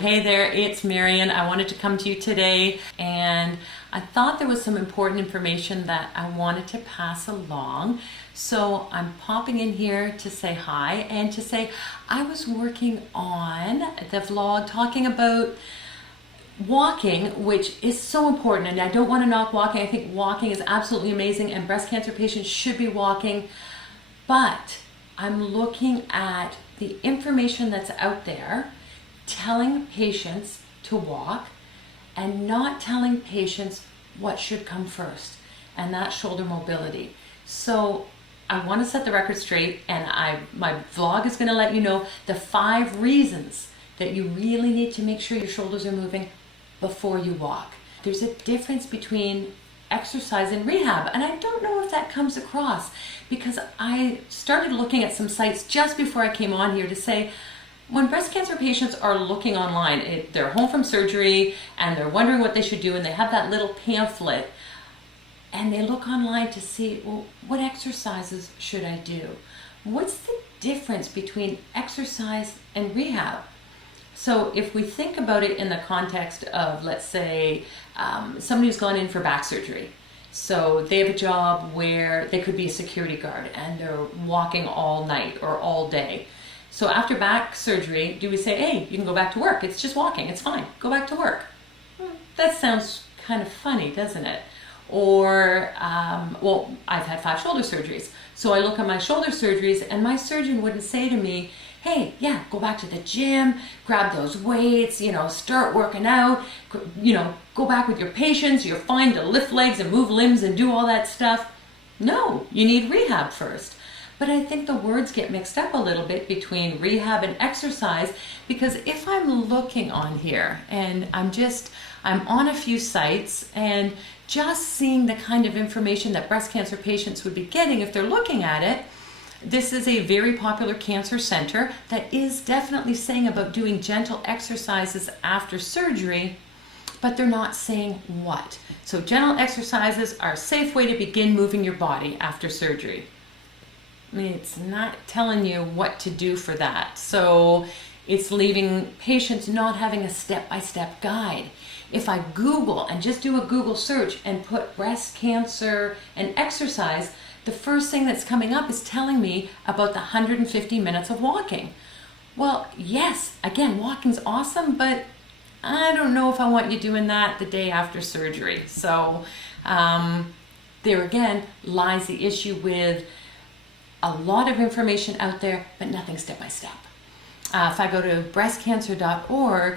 Hey there, it's Marian. I wanted to come to you today and I thought there was some important information that I wanted to pass along. So I'm popping in here to say hi and to say I was working on the vlog talking about walking, which is so important, and I don't want to knock walking. I think walking is absolutely amazing and breast cancer patients should be walking, but I'm looking at the information that's out there telling patients to walk and not telling patients what should come first, and that's shoulder mobility. So I want to set the record straight, and my vlog is going to let you know the 5 reasons that you really need to make sure your shoulders are moving before you walk. There's a difference between exercise and rehab, and I don't know if that comes across because I started looking at some sites just before I came on here to say, when breast cancer patients are looking online, they're home from surgery and they're wondering what they should do, and they have that little pamphlet and they look online to see, well, what exercises should I do? What's the difference between exercise and rehab? So if we think about it in the context of, let's say, somebody who's gone in for back surgery. So they have a job where they could be a security guard and they're walking all night or all day. So after back surgery, do we say, hey, you can go back to work? It's just walking, it's fine, go back to work. That sounds kind of funny, doesn't it? Or, well, I've had 5 shoulder surgeries. So I look at my shoulder surgeries and my surgeon wouldn't say to me, hey, yeah, go back to the gym, grab those weights, start working out, go back with your patients, you're fine to lift legs and move limbs and do all that stuff. No, you need rehab first. But I think the words get mixed up a little bit between rehab and exercise, because if I'm looking on here and I'm on a few sites and just seeing the kind of information that breast cancer patients would be getting if they're looking at it, this is a very popular cancer center that is definitely saying about doing gentle exercises after surgery, but they're not saying what. So gentle exercises are a safe way to begin moving your body after surgery. I mean, it's not telling you what to do for that. So it's leaving patients not having a step-by-step guide. If I Google and just do a Google search and put breast cancer and exercise, the first thing that's coming up is telling me about the 150 minutes of walking. Well, yes, again, walking's awesome, but I don't know if I want you doing that the day after surgery. So there again lies the issue with a lot of information out there, but nothing step-by-step. If I go to breastcancer.org,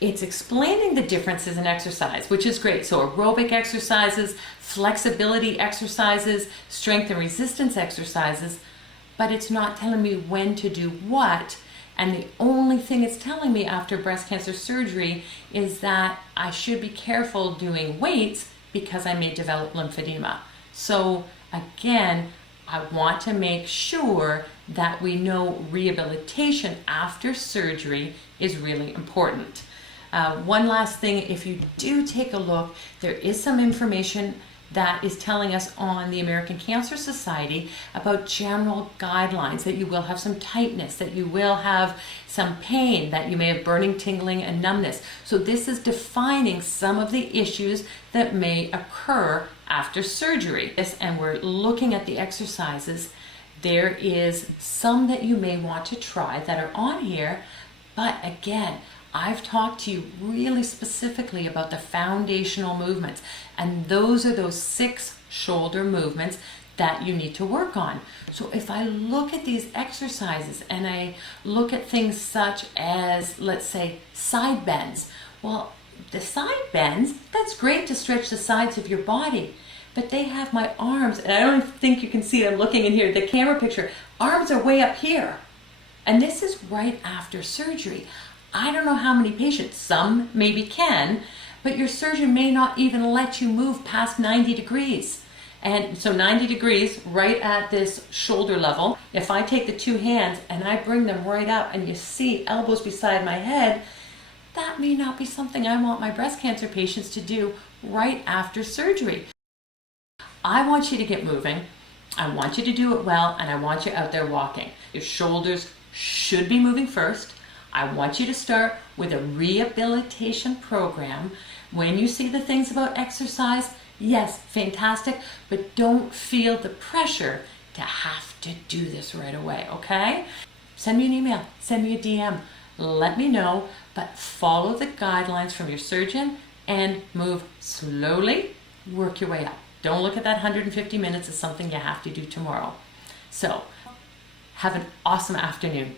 it's explaining the differences in exercise, which is great. So aerobic exercises, flexibility exercises, strength and resistance exercises, but it's not telling me when to do what. And the only thing it's telling me after breast cancer surgery is that I should be careful doing weights because I may develop lymphedema. So again, I want to make sure that we know rehabilitation after surgery is really important. One last thing, if you do take a look, there is some information that is telling us on the American Cancer Society about general guidelines, that you will have some tightness, that you will have some pain, that you may have burning, tingling, and numbness. So this is defining some of the issues that may occur after surgery. And we're looking at the exercises. There is some that you may want to try that are on here, but again, I've talked to you really specifically about the foundational movements, and those are those 6 shoulder movements that you need to work on. So if I look at these exercises and I look at things such as, let's say, side bends, well, the side bends, that's great to stretch the sides of your body, but they have my arms, and I don't think you can see them looking in here, the camera picture, arms are way up here. And this is right after surgery. I don't know how many patients, some maybe can, but your surgeon may not even let you move past 90 degrees. And so 90 degrees right at this shoulder level. If I take the 2 hands and I bring them right up and you see elbows beside my head, that may not be something I want my breast cancer patients to do right after surgery. I want you to get moving. I want you to do it well, and I want you out there walking. Your shoulders should be moving first. I want you to start with a rehabilitation program. When you see the things about exercise, yes, fantastic, but don't feel the pressure to have to do this right away, okay? Send me an email, send me a DM, let me know, but follow the guidelines from your surgeon and move slowly, work your way up. Don't look at that 150 minutes as something you have to do tomorrow. So, have an awesome afternoon.